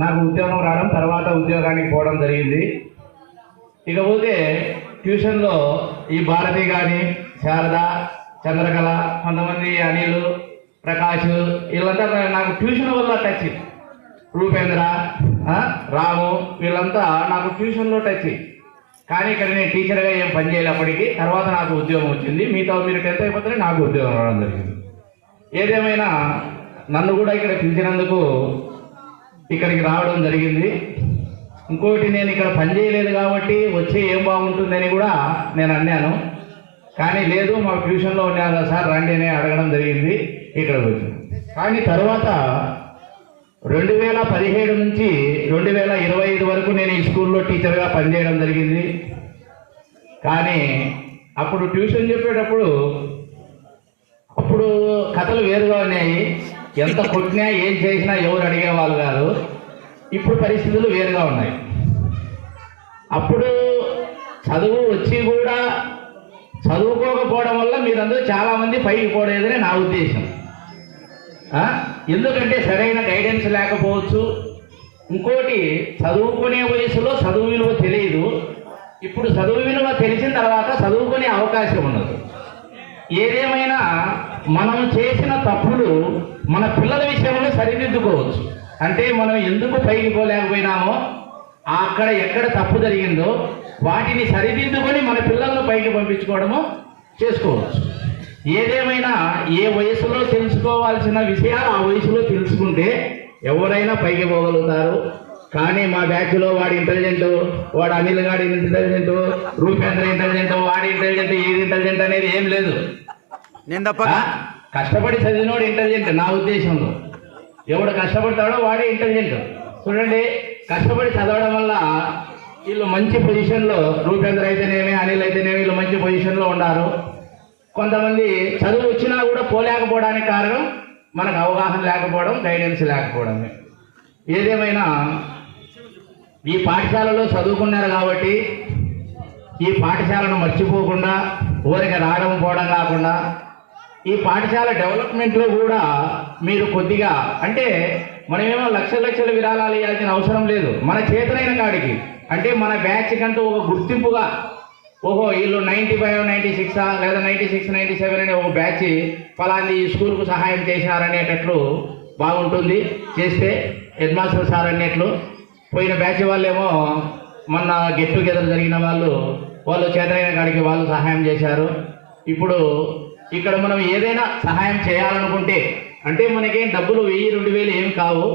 నాకు ఉద్యోగం రావడం, తర్వాత ఉద్యోగానికి పోవడం జరిగింది. ఇకపోతే ట్యూషన్లో ఈ భారతి కానీ, శారద, చంద్రకళ, కొంతమంది అనిల్, ప్రకాష్, వీళ్ళంతా నాకు ట్యూషన్ వల్ల టచ్. రూపేంద్ర, రాము, వీళ్ళంతా నాకు ట్యూషన్లో టచ్. కానీ ఇక్కడ నేను టీచర్గా ఏం పని చేయలేప్పటికీ తర్వాత నాకు ఉద్యోగం వచ్చింది. మీతో మీరు 10th అయిపోతే నాకు ఉద్యోగం రావడం జరిగింది. ఏదేమైనా నన్ను కూడా ఇక్కడ పిలిచినందుకు ఇక్కడికి రావడం జరిగింది. ఇంకోటి, నేను ఇక్కడ పని చేయలేదు కాబట్టి వచ్చే ఏం బాగుంటుందని కూడా నేను అన్నాను. కానీ లేదు, మా ట్యూషన్లో ఉన్నారు కదా సార్ రండి అని అడగడం జరిగింది. ఇక్కడికి వచ్చాను. కానీ తర్వాత 2017 నుంచి 2025 వరకు నేను ఈ స్కూల్లో టీచర్గా పనిచేయడం జరిగింది. కానీ అప్పుడు ట్యూషన్ చెప్పేటప్పుడు కథలు వేరుగా ఉన్నాయి. ఎంత కొట్టినా ఏం చేసినా ఎవరు అడిగేవాళ్ళు కాదు. ఇప్పుడు పరిస్థితులు వేరుగా ఉన్నాయి. అప్పుడు చదువు వచ్చి కూడా చదువుకోకపోవడం వల్ల మీరందరూ చాలామంది పైకి పోలేదని నా ఉద్దేశం. ఎందుకంటే సరైన గైడెన్స్ లేకపోవచ్చు. ఇంకోటి, చదువుకునే వయసులో చదువు విలువ తెలియదు. ఇప్పుడు చదువు విలువ తెలిసిన తర్వాత చదువుకునే అవకాశం ఉండదు. ఏదేమైనా మనం చేసిన తప్పులు మన పిల్లల విషయంలో సరిదిద్దుకోవచ్చు. అంటే మనం ఎందుకు పైకి పోలేకపోయినామో, అక్కడ ఎక్కడ తప్పు జరిగిందో వాటిని సరిదిద్దుకొని మన పిల్లలను పైకి పంపించుకోవడము చేసుకోవచ్చు. ఏదేమైనా ఏ వయసులో తెలుసుకోవాల్సిన విషయాలు ఆ వయసులో తెలుసుకుంటే ఎవరైనా పైకి పోగలుగుతారు. కానీ మా బ్యాచ్లో వాడు ఇంటెలిజెంట్, వాడు అనిల్ గాడి ఇంటెలిజెంట్, రూపేంద్ర ఇంటెలిజెంట్, వాడి ఇంటెలిజెంట్, ఏది ఇంటెలిజెంట్ అనేది ఏం లేదు. నేను తప్ప కష్టపడి చదివినోడు ఇంటెలిజెంట్ నా ఉద్దేశంలో. ఎవడు కష్టపడతాడో వాడే ఇంటెలిజెంట్. చూడండి, కష్టపడి చదవడం వల్ల వీళ్ళు మంచి పొజిషన్లో, రూపేంద్ర అయితేనేమి, అనిల్ అయితేనేమి, వీళ్ళు మంచి పొజిషన్లో ఉన్నారు. కొంతమంది చదువు వచ్చినా కూడా పోలేకపోవడానికి కారణం మనకు అవగాహన లేకపోవడం, గైడెన్స్ లేకపోవడమే. ఏదేమైనా ఈ పాఠశాలలో చదువుకున్నారు కాబట్టి ఈ పాఠశాలను మర్చిపోకుండా ఊరికి రావడం పోవడం కాకుండా ఈ పాఠశాల డెవలప్మెంట్లో కూడా మీరు కొద్దిగా, అంటే మనమేమో లక్షల విరాళాలు ఇవ్వాల్సిన అవసరం లేదు. మన చేతనైన కాడికి, అంటే మన బ్యాచ్ కంటూ ఒక గుర్తింపుగా, ఓహో వీళ్ళు 95, 96 లేదా 96, 97 అనే ఒక బ్యాచ్ ఫలాన్ని ఈ స్కూల్కు సహాయం చేసినారనేటట్లు బాగుంటుంది. చేస్తే హెడ్ మాస్టర్ సార్ అనేట్లు. పోయిన బ్యాచ్ వాళ్ళేమో మొన్న గెట్ టుగెదర్ జరిగిన వాళ్ళు చేతనైన కాడికి వాళ్ళు సహాయం చేశారు. ఇప్పుడు ఇక్కడ మనం ఏదైనా సహాయం చేయాలనుకుంటే, అంటే మనకేం డబ్బులు 1000, 2000 ఏం కావు.